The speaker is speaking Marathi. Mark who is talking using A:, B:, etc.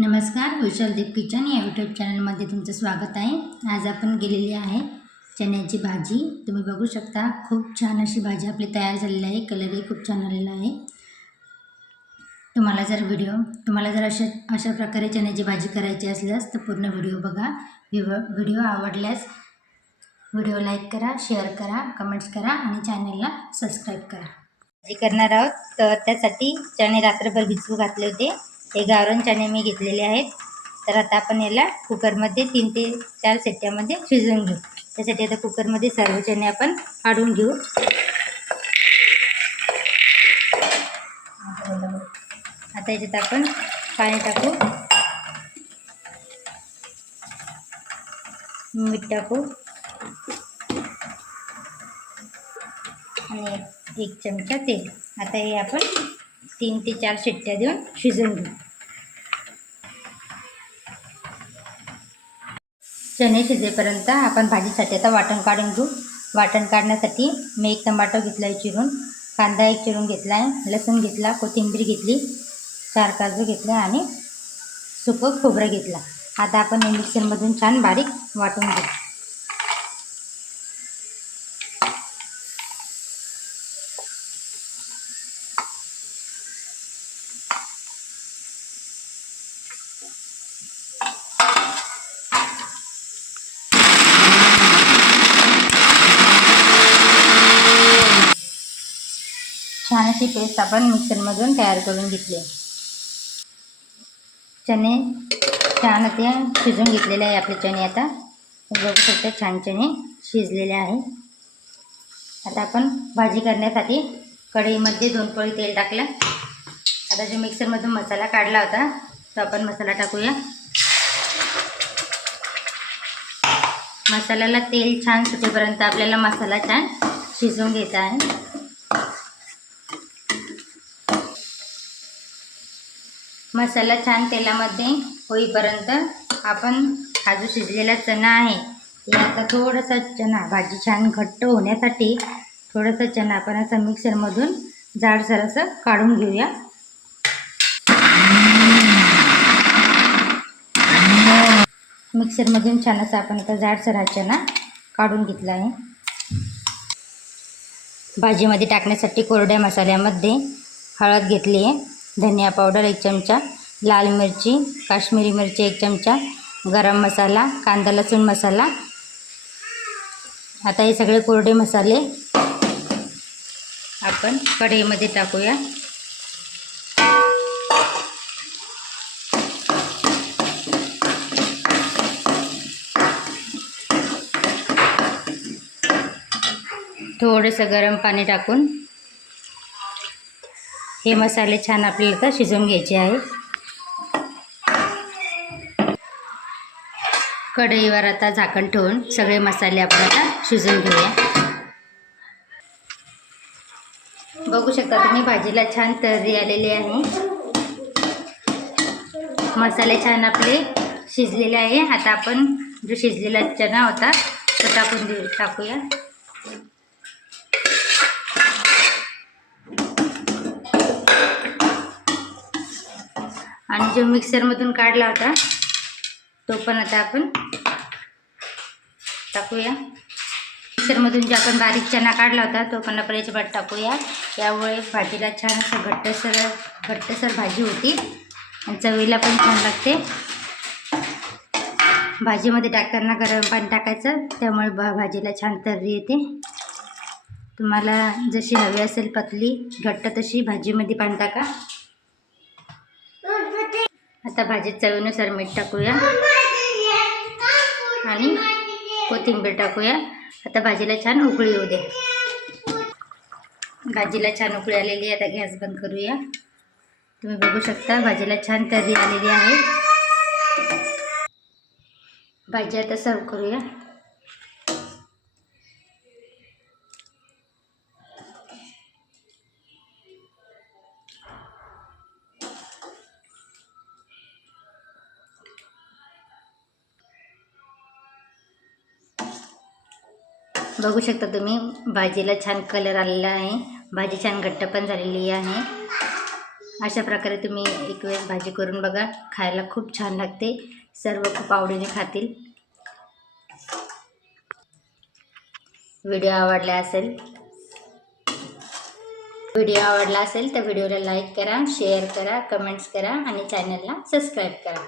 A: नमस्कार विशालदीप किचन या यूट्यूब चॅनलमध्ये तुमचं स्वागत आहे. आज आपण गेलेली आहे चण्याची भाजी. तुम्ही बघू शकता खूप छान अशी भाजी आपली तयार झालेली आहे. कलरही खूप छान आलेला आहे. तुम्हाला जर व्हिडिओ तुम्हाला जर अशा अशा प्रकारे चण्याची भाजी करायची असल्यास तर पूर्ण व्हिडिओ बघा. व्हिडिओ आवडल्यास व्हिडिओ लाईक करा शेअर करा कमेंट्स करा आणि चॅनलला सबस्क्राईब करा. भाजी करणार आहोत. तर त्यासाठी चणे रात्रभर भिजवू घातले होते. हे गावरान चणे मी घेतलेले आहेत. तर आता आपण याला कुकरमध्ये तीन ते चार सेट्ट्यामध्ये शिजवून घेऊ. त्यासाठी आता कुकरमध्ये सर्व चणे आपण काढून घेऊ. आता याच्यात आपण पाणी टाकू. मीठ टाकू. आणि एक चमचा तेल. आता हे आपण तीन ते चार शिट्ट्या देऊन शिजवून घेऊ. चणे शिजेपर्यंत आपण भाजीसाठी आता वाटण काढून घेऊ. वाटण काढण्यासाठी मी एक टमाटो घेतला आहे चिरून. कांदा एक चिरून घेतला आहे. लसूण घेतला कोथिंबीर घेतली चार काजू घेतला आणि सुकं खोबरं घेतला. आता आपण हे मिक्सरमधून छान बारीक वाटून घेऊ. छान अशी पेस्ट आपण मिक्सरमधून तयार करून घेतली चने चणे छान ते शिजून घेतलेले आहे आपले चणे आता. बघू शकता छान चणे शिजलेले आहे. आता आपण भाजी करण्यासाठी कढईमध्ये दोन पोळी तेल टाकलं. आता जो मिक्सरमधून मसाला काढला होता तो आपण मसाला टाकूया. मसाल्याला तेल छान सुटेपर्यंत आपल्याला मसाला छान शिजवून घ्यायचा आहे. मसाला छान तेलामध्ये होईपर्यंत आपण हा जो शिजलेला चणा आहे हे आता थोडासा चणा भाजी छान घट्ट होण्यासाठी थोडासा चणा आपण असं मिक्सरमधून जाडसर असं काढून घेऊया. मिक्सरमधून छान असं आपण आता जाडसर हा चणा काढून घेतला आहे. भाजीमध्ये टाकण्यासाठी कोरड्या मसाल्यामध्ये हळद घेतली आहे. धनिया पावडर एक चमचा लाल मिरची काश्मीरी मिरची एक चमचा गरम मसाला कांदा लसूण मसाला. आता हे सगळे कोरडे मसाले आपण कढईमध्ये टाकूया. थोडंसं गरम पाणी टाकून हे मसाले छान आपल्याला आता शिजवून घ्यायचे आहे कढईवर आता झाकण ठेवून सगळे मसाले आपण आता शिजवून घेऊया. बघू शकता तुम्ही भाजीला छान तर्री आलेली आहे. मसाले छान आपले शिजलेले आहे. आता आपण जो शिजलेला चणा होता तो टाकून देऊ टाकूया. जो मिक्सरमधून काढला होता तो पण आता आपण टाकूया. मिक्सरमधून जे आपण बारीक चणा काढला होता तो पण आपण याच्यावर टाकूया. यामुळे भाजीला छान असं घट्टसर घट्टसर भाजी होती. आणि चवीला पण छान लागते. भाजीमध्ये टाकताना गरम पाणी टाकायचं त्यामुळे भा भाजीला छान तर्री येते. तुम्हाला जशी हवी असेल पतली घट्ट तशी भाजीमध्ये पाणी टाका. आता भाजीत चवीनुसार मीठ टाकूया. आणि कोथिंबीर टाकूया. आता भाजीला छान उकळी येऊ दे. भाजीला छान उकळी आलेली आहे. आता गॅस बंद करूया. तुम्ही बघू शकता भाजीला छान तर्री आलेली आहे. भाजी आता सर्व करूया. बघू शकता तुम्ही भाजीला छान कलर आलेला आहे. भाजी छान घट्ट पण झालेली आहे. अशा प्रकारे तुम्ही एक वेळेस भाजी करून बघा. खायला खूप छान लागते. सर्व खूप आवडीने खातील. व्हिडिओ आवडला असेल व्हिडिओ आवडला असेल तर व्हिडिओला लाईक करा शेअर करा कमेंट्स करा आणि चॅनलला सबस्क्राईब करा.